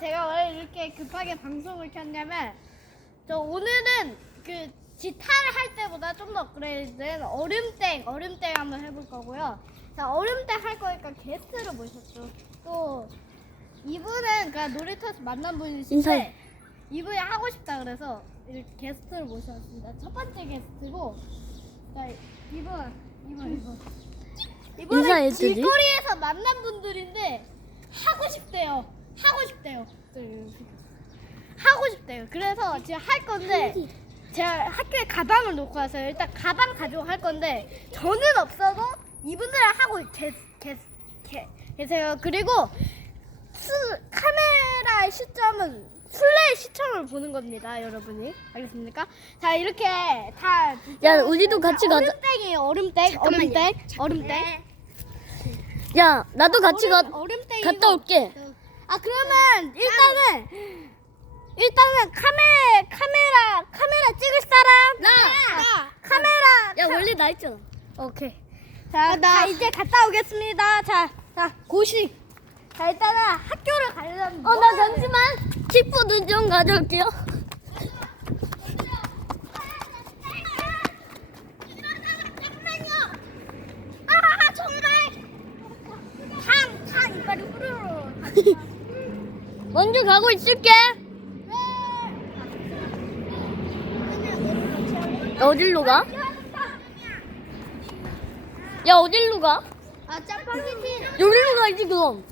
제가 왜 이렇게 급하게 방송을 켰냐면 저 오늘은 그 지타를 할 때보다 좀 더 업그레이드된 얼음땡 얼음땡 한번 해볼 거고요. 자 얼음땡 할 거니까 게스트를 모셨죠. 또 이분은 그냥 놀이터에서 만난 분이신데. 이분이 하고 싶다 그래서 이렇게 게스트를 모셨습니다. 첫 번째 게스트고 자 이분 이분 이분 이분은 인사해 주지. 길거리에서 만난 분들인데 하고 싶대요. 하고 싶대요. 하고 싶대요. 그래서 지금 할 건데 제가 학교에 가방을 놓고 왔어요. 일단 가방 가지고 할 건데 저는 없어도 이분들은 하고 계, 계, 계, 계세요. 그리고 수, 카메라의 시점은 술래의 시점을 보는 겁니다, 여러분이. 알겠습니까? 자, 이렇게 다. 야, 우리도 같이 가자. 얼음땡이에요, 얼음땡. 얼음땡. 얼음땡. 야, 나도 같이 가, 얼음, 얼음땡이. 갔다 올게. 아, 그러면 일단은. 일단은 카메 카메라 카메라 찍을 사람 나! 카메라 야, 원래 나 있잖아. 오케이. 자, 나 이제 갔다 오겠습니다. 자, 자, 고시. 자, 일단은 학교를 가려면. 어, 나 잠시만. 킥보드 좀 가져올게요. 아, 정말. 탕, 탕, 이빨이 후루루. 먼저 가고 있을게. 어딜로 가? 야, 어딜로 가? 아, 짜파게티. 여기로 가야지, 그럼.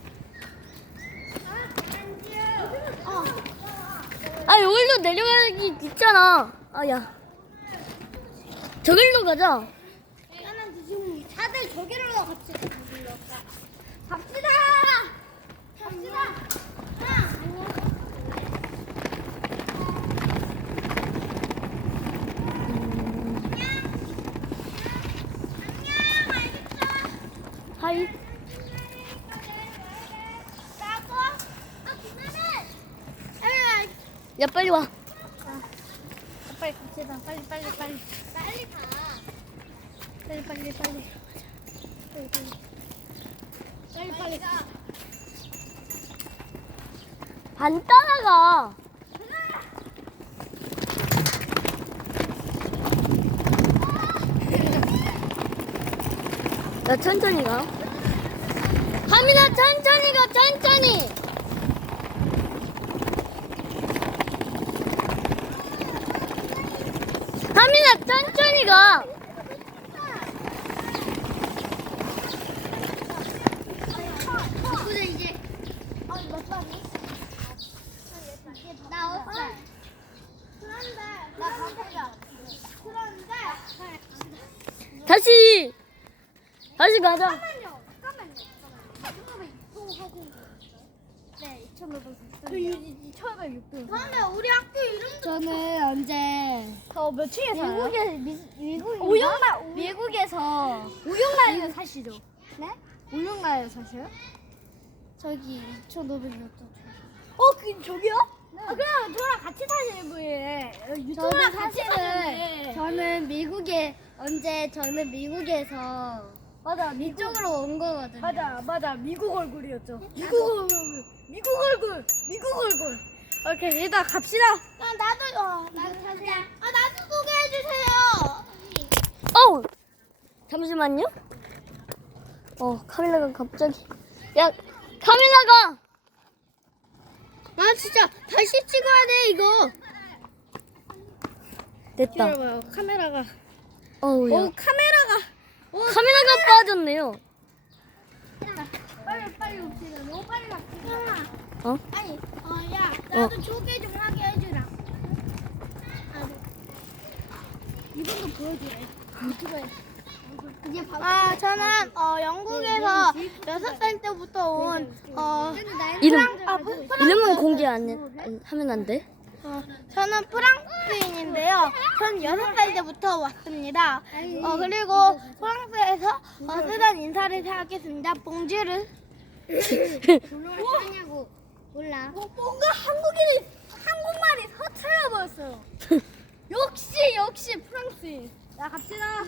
어. 아, 여기로 내려가기 있잖아. 아, 야. 저길로 가자. 다들 저기로 같이. 갑시다. 갑시다. 아, 하이. 야, 빨리 와. 빨리 갑시다. 빨리 빨리 빨리. 빨리 가. 빨리 빨리 빨리. 빨리 빨리. 빨리 빨리. 안 따라가. 야, 천천히 가. 하민아, 천천히 가, 천천히. 하민아, 천천히 가. 누구죠 이제? 아니 몇 살이? 나 아홉 살. 그런데 나 반대야. 그런데 다시. 다시 가자. 잠깐만요. 잠깐만요. 잠깐만요. 2,500 네, 2,500. 그 2,506등. 그런데 우리 학교 이름도 저는 언제 층에 살아요? 미국에 미, 미국 오영마 미국에서 오영마에 사시죠? 네? 오영마에 사세요? 저기 2,500몇 어, 그 저기요? 아, 그럼 저랑 같이 사시는 분이에요. 유튜브랑 같이 사시는. 저는 미국에 언제 저는 미국에서 맞아 이쪽으로 온 거거든요. 맞아, 맞아. 미국 얼굴이었죠. 미국 얼굴, 미국 얼굴, 미국 얼굴. 오케이 일단 갑시다. 아 나도요. 나도 사세요. 아 나도 소개해 주세요. 어우 잠시만요. 어 카메라가 갑자기 야 카메라가 아 진짜 다시 찍어야 돼 이거. 됐다. 기다려봐요. 카메라가. 어우 야오 카메라가. 오 카메라가 빠졌네요. 빨리 빨리 옵시다. 너무 빨리 갑시다. 어? 아니 어 야 나도 소개 좀 하게 해주라. 아, 이분도 보여주래. 유튜브에. 아 저는 어 영국에서 여섯 살 때부터 온 어 이름 아, 프- 이름은 공개 안, 해, 안 하면 안 돼. 어, 저는 프랑스인인데요. 전 여섯 살 때부터 왔습니다. 어, 그리고 프랑스에서 어, 쓰던 인사를 하겠습니다. 봉주르. 뭐냐고 몰라. 뭔가 한국인이 한국말이 서툴러 보였어요. 역시 역시 프랑스인. 자 갑시다.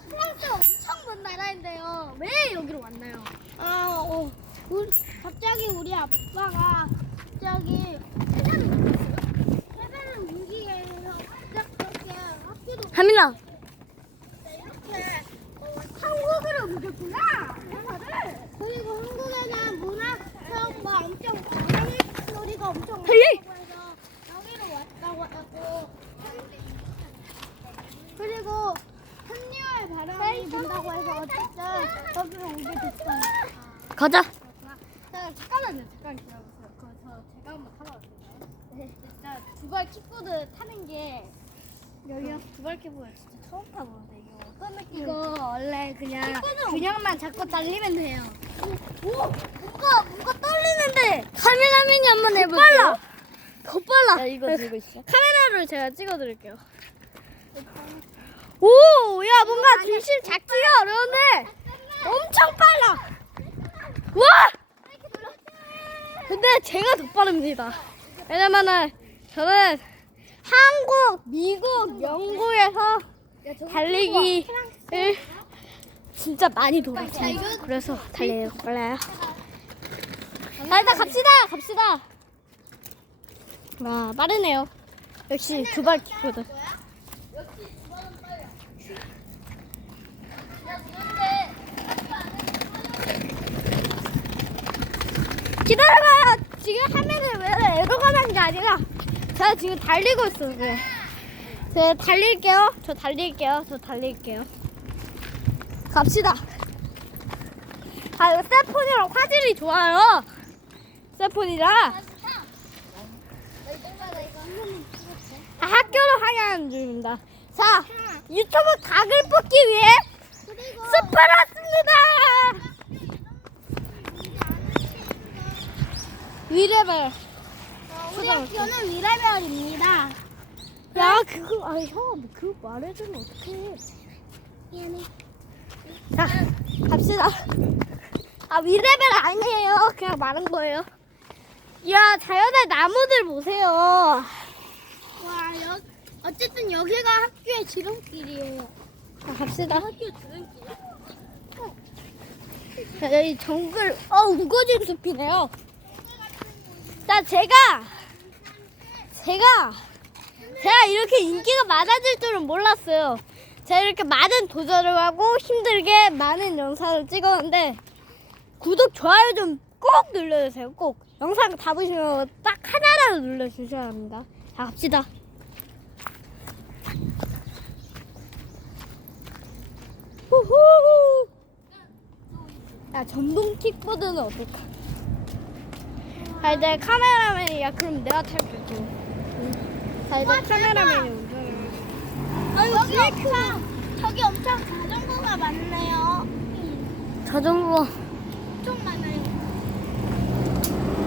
아, 프랑스 엄청 먼 나라인데요. 왜 여기로 왔나요? 아, 어, 우리, 갑자기 우리 아빠가 갑자기 해변을 옮겼어요. 해변을 옮기면서 이렇게 학교도 하민아. 이렇게 한국으로 옮겼구나. 문화를. 그리고 한국에는 문화 체험 뭐 엄청 놀이가 엄청 많아요 가자. 자, 잠깐만요. 잠깐 기다려보세요. 그거 저 제가 한번 왔어요. 네. 진짜 두발 킥보드 타는 게 여기가 두발 킥보드 진짜 처음 타보는데 이거 어떤 느낌? 이거 원래 그냥 그냥만 잡고 달리면 돼요. 오, 뭔가 뭔가 떨리는데 카메라맨이 한번 해볼게요. 빨라. 더 빨라. 야, 이거 들고 있어. 카메라로 제가 찍어드릴게요. 오, 야 뭔가 중심 잡기가 어려운데 엄청 빨라. 와! 근데 제가 더 빠릅니다. 왜냐면은 저는 한국, 미국, 영국에서 달리기를 진짜 많이 돌았어요. 그래서 달려요. 빨라요. 자, 일단 갑시다. 갑시다. 와, 빠르네요. 역시 두발 킥보드. 기다려봐요. 지금 화면에 왜 에러가 난 게 아니라 제가 지금 달리고 있어요. 네. 제가 달릴게요. 저 달릴게요. 저 달릴게요. 갑시다. 아, 이거 셀폰이랑 화질이 좋아요. 셀폰이랑. 아, 학교로 향하는 중입니다. 자, 유튜브 각을 뽑기 위해 스프를 왔습니다. 위레벨. 우리 학교는 위레벨입니다. 야, 그거, 아, 형, 그거 말해주면 어떡해. 미안해. 자, 갑시다. 아, 위레벨 아니에요. 그냥 말한 거예요. 야, 자연의 나무들 보세요. 와, 여, 어쨌든 여기가 학교의 지름길이에요. 자, 갑시다. 학교 지름길? 자, 여기 정글, 어, 우거진 숲이네요. 자, 제가, 제가, 제가 이렇게 인기가 많아질 줄은 몰랐어요. 제가 이렇게 많은 도전을 하고 힘들게 많은 영상을 찍었는데, 구독, 좋아요 좀 꼭 눌러주세요. 꼭. 영상 다 보시면 딱 하나라도 눌러주셔야 합니다. 자, 갑시다. 후후. 야, 전동 킥보드는 어떨까? 자, 이제 카메라맨이, 야, 그럼 내가 탈게. 자, 이제 카메라맨이 운전을. 아유, 엄청, 저기 엄청 자전거가 많네요. 자전거. 엄청 많아요.